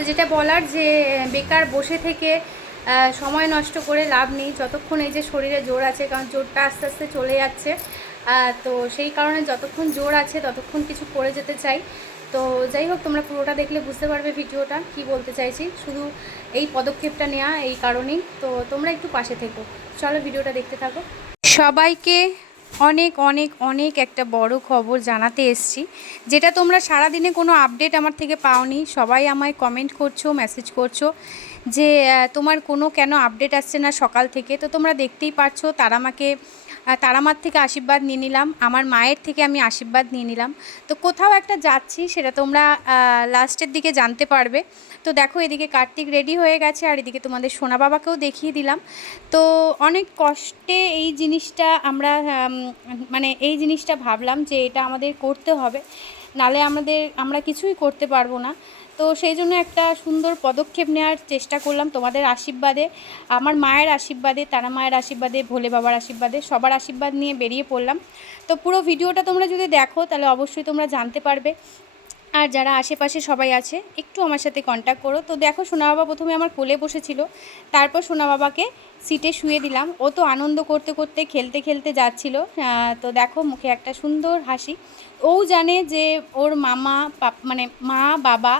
তো যেটা বলার যে বেকার বসে থেকে সময় নষ্ট করে লাভ নেই। যতক্ষণ এই যে শরীরে জোর আছে, কারণ জোরটা আস্তে আস্তে চলে যাচ্ছে তো সেই কারণে যতক্ষণ জোর আছে, ততক্ষণ কিছু করে যেতে চাই। তো যাই হোক, তোমরা পুরোটা দেখলে বুঝতে পারবে ভিডিওটা, কি বলতে চাইছি। শুধু এই পদক্ষেপটা নেওয়া এই কারণেই। তো তোমরা একটু পাশে থেকো। চলো ভিডিওটা দেখতে থাকো। সবাইকে অনেক অনেক অনেক একটা বড় খবর জানাতে এসছি। যেটা তোমরা সারাদিনে কোনো আপডেট আমার থেকে পাওনি। সবাই আমায় কমেন্ট করছ মেসেজ করছ যে তোমার কোনো কেন আপডেট আসছে না সকাল থেকে? তো তোমরা দেখতেই পারছ, তারা আমাকে তারামার থেকে আশীর্বাদ নিয়ে নিলাম। আমার মায়ের থেকে আমি আশীর্বাদ নিয়ে নিলাম। তো কোথাও একটা যাচ্ছি, সেটা তোমরা লাস্টের দিকে জানতে পারবে। তো দেখো, এদিকে কার্তিক রেডি হয়ে গেছে, আর এদিকে তোমাদের সোনা বাবাকেও দেখিয়ে দিলাম। তো অনেক কষ্টে এই জিনিসটা আমরা মানে এই জিনিসটা ভাবলাম যে এটা আমাদের করতে হবে। নালে আমাদের, আমরা কিছুই করতে পারব না। তো সেই জন্য একটা সুন্দর পদক্ষেপ নেওয়ার চেষ্টা করলাম তোমাদের আশীর্বাদে। আমার মায়ের আশীর্বাদে, তারা মায়ের আশীর্বাদে, ভোলে বাবার আশীর্বাদে, সবার আশীর্বাদ নিয়ে বেরিয়ে পড়লাম। তো পুরো ভিডিওটা তোমরা যদি দেখো, তাহলে অবশ্যই তোমরা জানতে পারবে। আর যারা আশেপাশে সবাই আছে, একটু আমার সাথে কন্ট্যাক্ট করো। তো দেখো, সোনা বাবা প্রথমে আমার কোলে বসেছিল। তারপর সোনা বাবাকে সিটে শুয়ে দিলাম। ও তো আনন্দ করতে করতে, খেলতে খেলতে যাচ্ছিল। তো দেখো, মুখে একটা সুন্দর হাসি। ও জানে যে ওর মামা মানে মা, বাবা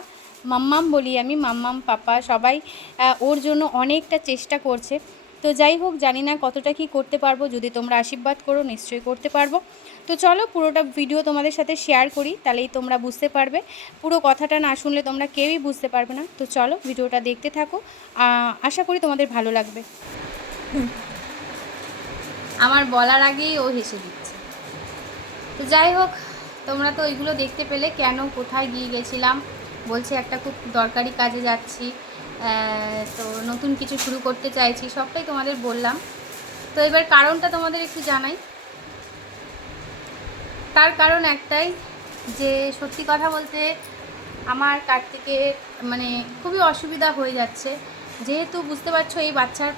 মাম্মাম বলি আমি, মাম্মাম, পাপা সবাই ওর জন্য অনেকটা চেষ্টা করছে। তো যাই হোক, জানি না কতটা কি করতে পারব, যদি তোমরা আশীর্বাদ করো, নিশ্চয়ই করতে পারব। তো চলো পুরোটা ভিডিও তোমাদের সাথে শেয়ার করি, তাহলেই তোমরা বুঝতে পারবে। পুরো কথাটা না শুনলে তোমরা কেউই বুঝতে পারবে না। তো চলো ভিডিওটা দেখতে থাকো। আশা করি তোমাদের ভালো লাগবে। আমার বলার আগেই ও হেসে দিচ্ছে। তো যাই হোক, তোমরা তো ওইগুলো দেখতে পেলে, কেন, কোথায় গিয়ে গেছিলাম বলছে, একটা খুব দরকারি কাজে যাচ্ছি তো নতুন কিছু শুরু করতে চাইছি। সবটাই তোমাদের বললাম। তো এবার কারণটা তোমাদের একটু জানাই। তার কারণ একটাই যে, সত্যি কথা বলতে আমার কার্তিকের মানে খুবই অসুবিধা হয়ে যাচ্ছে। যেহেতু বুঝতে পারছ, এই বাচ্চার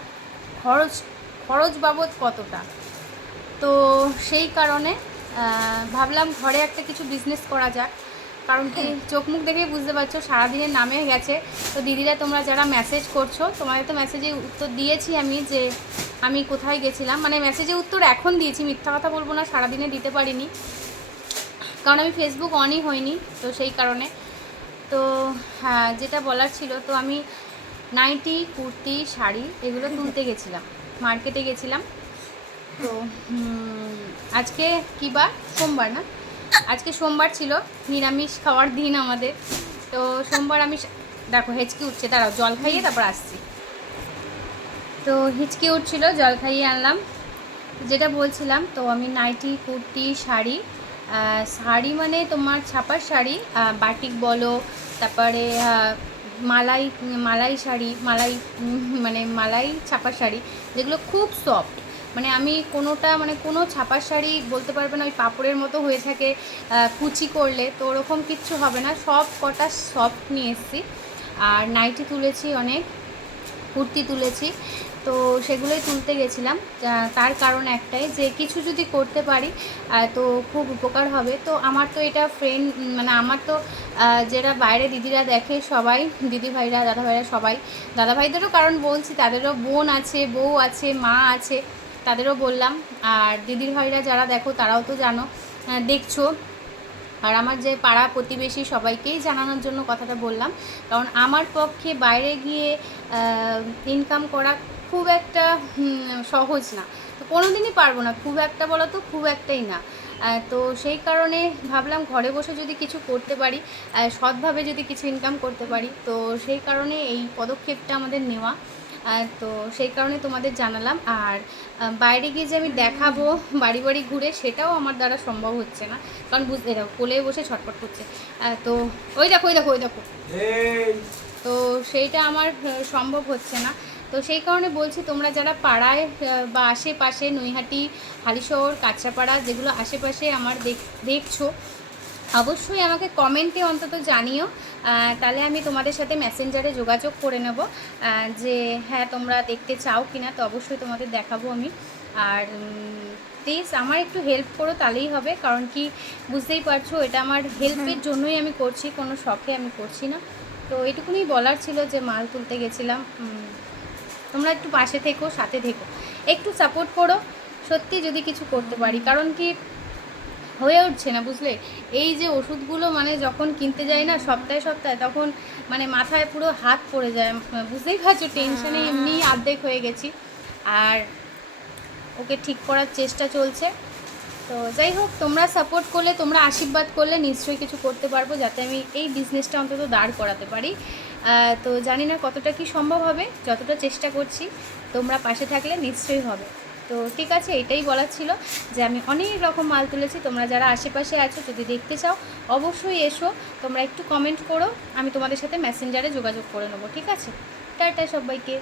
খরচ খরচ বাবদ কতটা? তো সেই কারণে ভাবলাম ঘরে একটা কিছু বিজনেস করা যাক। কারণ কি, চোখ মুখ দেখেই বুঝতে পারছ, সারাদিনের নামে গেছে। তো দিদিরা, তোমরা যারা মেসেজ করছ, তোমাদের তো মেসেজে উত্তর দিয়েছি আমি যে আমি কোথায় গেছিলাম। মানে মেসেজে উত্তর এখন দিয়েছি, মিথ্যা কথা বলব না, সারাদিনে দিতে পারিনি। কারণ আমি ফেসবুক অনই হয়নি তো সেই কারণে। তো হ্যাঁ যেটা বলার ছিল, তো আমি নাইটি কুর্তি, শাড়ি এগুলো তুলতে গেছিলাম মার্কেটে গেছিলাম। তো আজকে কী বার? সোমবার না? আজকে সোমবার ছিল, নিরামিষ খাওয়ার দিন আমাদের। তো সোমবার আমি দেখো, হেঁচকি উঠছে, দাঁড়াও, জল খাইয়ে তারপর আসছি। তো হিচকি উঠছিল, জল খাইয়ে আনলাম। যেটা বলছিলাম, তো আমি নাইটি, কুর্তি, শাড়ি শাড়ি মানে তোমার ছাপার শাড়ি বাটিক বলো, তারপরে মালাই মালাই শাড়ি, মালাই মানে মালাই ছাপার শাড়ি, যেগুলো খুব সফট মানে আমি কোনোটা মানে কোনো ছাপার শাড়ি বলতে পারবে না, ওই পাপড়ের মতো হয়ে থাকে কুচি করলে, তো ওরকম কিচ্ছু হবে না। সব কটা সফট নিয়ে এসেছি। আর নাইটি তুলেছি অনেক, কুর্তি তুলেছি, তো সেগুলোই তুলতে গেছিলাম। তার কারণ একটাই যে, কিছু যদি করতে পারি তো খুব উপকার হবে। তো আমার তো এটা ফ্রেন্ড মানে আমার তো যারা বাইরে দিদিরা দেখে সবাই, দিদি ভাইরা, দাদা ভাইরা সবাই, দাদা ভাইদেরও কারণ বলছি, তাদেরও বোন আছে, বউ আছে, মা আছে তাদেরও বললাম। আর দিদির ভাইরা যারা দেখো, তারাও তো জানো দেখছ। আর আমার যে পাড়া প্রতিবেশী সবাইকেই জানানোর জন্য কথাটা বললাম। কারণ আমার পক্ষে বাইরে গিয়ে ইনকাম করা খুব একটা সহজ না। তো কোনো দিনই পারব না, খুব একটা বলো তো, খুব একটাই না। তো সেই কারণে ভাবলাম ঘরে বসে যদি কিছু করতে পারি সৎভাবে যদি কিছু ইনকাম করতে পারি, তো সেই কারণে এই পদক্ষেপটা আমাদের নেওয়া। তো সেই কারণে তোমাদের জানালাম। আর বাইরে গিয়ে যে আমি দেখাবো বাড়ি বাড়ি ঘুরে সেটাও আমার দ্বারা সম্ভব হচ্ছে না। কারণ বুঝতে দেখো কোলে বসে ছটফট করছে। তো ওই দেখো ওই দেখো ওই দেখো। তো সেইটা আমার সম্ভব হচ্ছে না। তো সেই কারণে বলছি তোমরা যারা পাড়ায় বা আশেপাশে নৈহাটি হালিশহর কাঁচরাপাড়া যেগুলো আশেপাশে আমার দেখ- দেখছ অবশ্যই আমাকে কমেন্টে অন্তত জানিও। তাহলে আমি তোমাদের সাথে মেসেঞ্জারে যোগাযোগ করে নেব। যে হ্যাঁ তোমরা দেখতে চাও কি না তো অবশ্যই তোমাদের দেখাবো আমি। আর প্লিজ আমার একটু হেল্প করো তাহলেই হবে। কারণ কি বুঝতেই পারছ এটা আমার হেল্পের জন্যই আমি করছি কোনো শখে আমি করছি না। তো এটুকুনি বলার ছিল যে মাল তুলতে গেছিলাম। তোমরা একটু পাশে থেকো সাথে থেকো। একটু সাপোর্ট করো সত্যি যদি কিছু করতে পারি। কারণ কি হয়ে উঠছে না বুঝলে? এই যে ওষুধগুলো মানে যখন কিনতে যাই না সপ্তাহে সপ্তাহে তখন মানে মাথায় পুরো হাত পড়ে যায় বুঝতেই পারছ? টেনশনে এমনি আর্ধেক হয়ে গেছি। আর ওকে ঠিক করার চেষ্টা চলছে। তো যাই হোক তোমরা সাপোর্ট করলে তোমরা আশীর্বাদ করলে নিশ্চয়ই কিছু করতে পারব যাতে আমি এই বিজনেসটা অন্তত দাঁড় করাতে পারি। তো জানি না কতটা কি সম্ভব হবে যতটা চেষ্টা করছি তোমরা পাশে থাকলে নিশ্চয়ই হবে। তো ঠিক আছে, এটাই বলার ছিল যে আমি অনেক রকম মাল তুলেছি। তোমরা যারা আশেপাশে আছো, যদি দেখতে চাও, অবশ্যই এসো। তোমরা একটু কমেন্ট করো, আমি তোমাদের সাথে মেসেঞ্জারে যোগাযোগ করে নেব, ঠিক আছে? টাটা সবাইকে।